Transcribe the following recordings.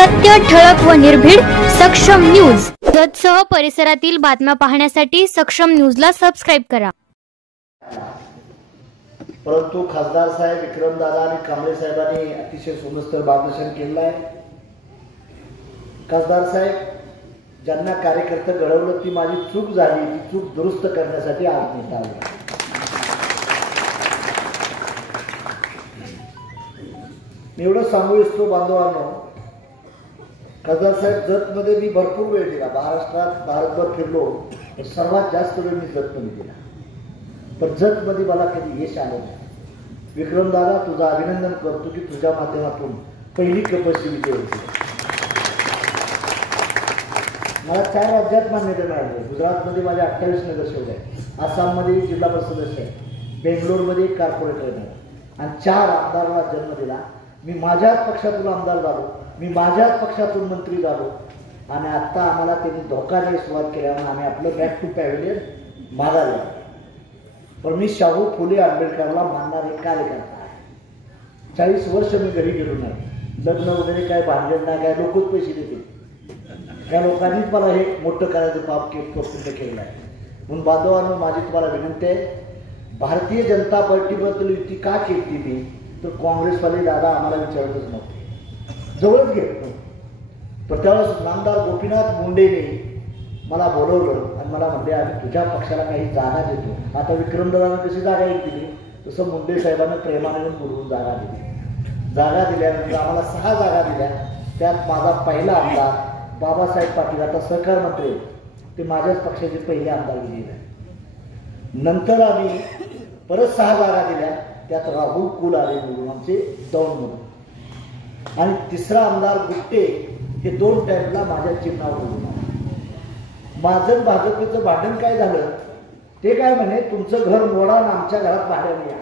सत्य, ठळक व निर्भीड सक्षम न्यूज। जतसह परिसरातील बातम्या पाहण्यासाठी सक्षम न्यूजला सबस्क्राइब करा। परंतु खासदार साहेब विक्रमदादा आणि कांबळे साहेबांनी अतिशय सुमस्तर मार्गदर्शन केलं आहे। खासदार साहेब ज्यांना कार्यकर्ते घडवलं ती माझी चूक झाली, ती चूक दुरुस्त करण्यासाठी आज मी आलो। मी एवढं सांगू इच्छितो बांधवांनो, खासदार साहेब जतमध्ये मी भरपूर वेळ दिला, महाराष्ट्रात भारतभर फिरलो, तर सर्वात जास्त वेळ मी जतमध्ये दिला, पण जतमध्ये मला कधी यश आलं नाही। विक्रमदादा, तुझं अभिनंदन करतो की तुझ्या माध्यमातून पहिली कपॅसिटी होती। मला 4 राज्यात मान्यता मिळाली। गुजरातमध्ये माझे 28 नगरसेवक आहेत, आसाममध्ये जिल्हा परिषद सदस्य आहे, बेंगलोरमध्ये कॉर्पोरेटर आहे, आणि 4 आमदारांना जन्म दिला। मी माझ्याच पक्षातून आमदार झालो, मी माझ्याच पक्षातून मंत्री झालो, आणि आता आम्हाला त्यांनी धोका द्यायला सुरुवात केल्यामुळे आम्ही आपलं बॅक टू पॅव्हिलियन मागायला लागलो। पण मी शाहू फुले आंबेडकरला मानणारे कार्यकर्ता आहे। 40 वर्ष मी घरी गेलो नाही, लग्न वगैरे काय भांडण नाही, काय लोकच पैसे देते, त्या लोकांनीच मला हे मोठं करायचं पाप पूर्ण केलेलं आहे। म्हणून बांधवांनो, माझी तुम्हाला विनंती आहे, भारतीय जनता पार्टीबद्दल युती का केली मी, तर काँग्रेसवाले दादा आम्हाला विचारतच नव्हते, जवळच घेत नव्हते। पण त्यावेळेस नामदार गोपीनाथ मुंडेने मला बोलवलं आणि मला म्हणले, आम्ही तुझ्या पक्षाला काही जागा देतो। आता विक्रमदादांना कशी जागा दिली, तसं मुंडे साहेबांना प्रेमाने बोलवून जागा दिली। जागा दिल्यानंतर आम्हाला 6 जागा दिल्या। त्यात माझा पहिला आमदार बाबासाहेब पाटील, आता सहकार मंत्री, ते माझ्याच पक्षाचे पहिले आमदार गेले। नंतर आम्ही परत 6 जागा दिल्या, त्यात राहुल कुल आले निवडून आमचे दौंडमधून, आणि तिसरा आमदार गुट्टे हे 2 टाइमला माझ्या चिन्हावर निवडून आले। माझं भाजपचं भांडण काय झालं, ते काय म्हणे, तुमचं घर मोडा आणि आमच्या घरात भाड्याने या।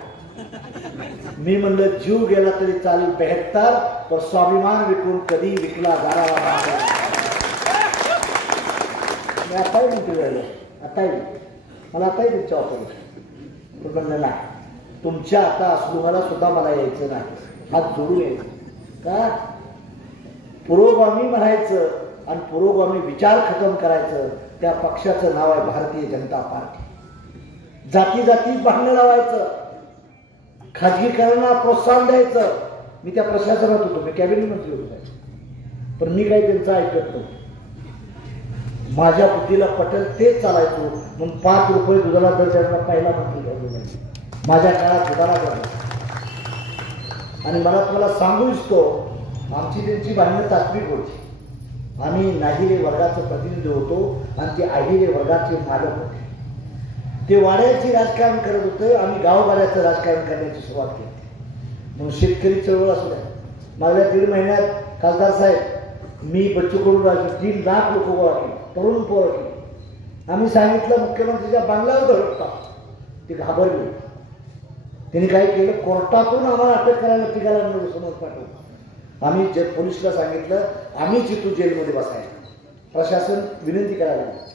मी म्हणलं, जीव गेला तरी चालेल 72, पण स्वाभिमान विकून कधी विकला जाणारा नाही। मी आताही म्हणते राहिलो, आताही मला आताही तुमच्या वापर म्हणलं नाही, तुमच्या आता असलुमाला सुद्धा मला यायचं नाही, हात जोडून यायचं का, पुरोगामी म्हणायचं आणि पुरोगामी विचार खतम करायचं। त्या पक्षाचं नाव आहे भारतीय जनता पार्टी। जाती जातीत भांडण लावायचं, खाजगीकरणाला प्रोत्साहन द्यायचं। मी त्या प्रशासनात होतो, मी कॅबिनेट मंत्री होतो, पण मी काही त्यांचं ऐकत नव्हतो। माझ्या बुद्धीला पटेल तेच चालायचो, म्हणून 5 रुपये दुधाला दर द्यायला पहिला मंत्री झालो माझ्या काळात दुधाला दर। आणि मला तुम्हाला सांगू इच्छितो, आमची त्यांची भांडणं तात्विक होती। आम्ही नाहिरे वर्गाचं प्रतिनिधी होतो आणि ते अहिरे वर्गाचे मालक होते। ते वाड्याची राजकारण करत होते, आम्ही गावगाड्याचं राजकारण करण्याची सुरुवात केली। म्हणून शेतकरी चळवळ असू द्या, मागल्या 1.5 महिन्यात खासदार साहेब मी बच्चू कडू राजू 3 लाख लोक गोळा केले, तरुण पोरं केली। आम्ही सांगितलं मुख्यमंत्रीच्या बांगल्यावर धडकता, ते घाबरले। त्यांनी काय केलं, कोर्टातून आम्हाला अटक करायला तिघाला समज पाठवलं। आम्ही पोलिसला सांगितलं, आम्ही जिथू जेलमध्ये बसायला, प्रशासन विनंती करायला लागलं।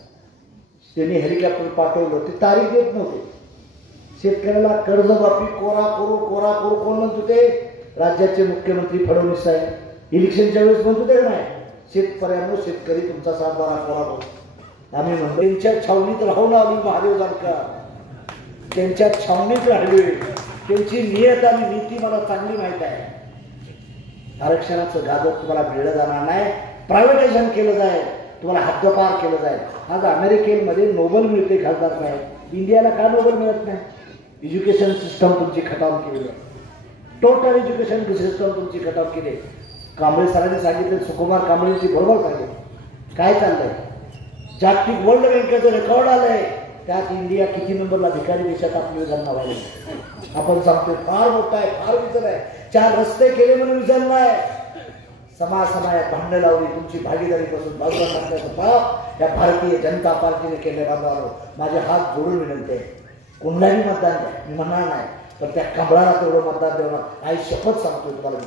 त्यांनी हेलिकॉप्टर पाठवलं, ते तारीख देत नव्हते। शेतकऱ्याला कर्जमाफी कोरा करू कोण म्हणत होते, राज्याचे मुख्यमंत्री फडणवीस साहेब इलेक्शनच्या वेळेस म्हणत होते नाही, शेतकऱ्यांनो शेतकरी तुमचा सातबारा कोरा करू। आम्ही म्हणतो, त्यांच्या छावणीत राहून आम्ही महादेव जानकर, त्यांच्या छावणीत राहिलोय, त्यांची नियत आणि नीती मला चांगली माहीत आहे। आरक्षणाचं गाजर तुम्हाला मिळलं जाणार नाही, प्रायव्हेटायझेशन केलं जाईल, तुम्हाला हद्दपार केलं जाईल। आज अमेरिकेमध्ये नोबेल मिळते खासदार साहेब, इंडियाला का नोबेल मिळत नाही? एज्युकेशन सिस्टम तुमची खटाव केली आहे, टोटल एज्युकेशन सिस्टम तुमची खटाव केली। कांबळे सरांनी सांगितलं, सुकुमार कांबळेंची बरोबर सांगितलं, काय चाललंय, जागतिक वर्ल्ड बँकेचं रेकॉर्ड आलंय, त्यात इंडिया किती नंबरला भिकारी देशात आपली विधान व्हायला। आपण सांगतो फार मोठा आहे, फार विचार आहे, 4 रस्ते केले म्हणून विधान नाही, समाजात भांडण लावली, तुमची भागीदारी पासून बाजूला टाकण्याचं पाप या भारतीय जनता पार्टीने केले। बांधवांनो, माझे हात जोडून विनंती आहे, कोणालाही मतदान द्या, मी म्हणणार नाही, पण त्या कमळाला तेवढं मतदान देणार, आई शपथ सांगतोय तुम्हाला।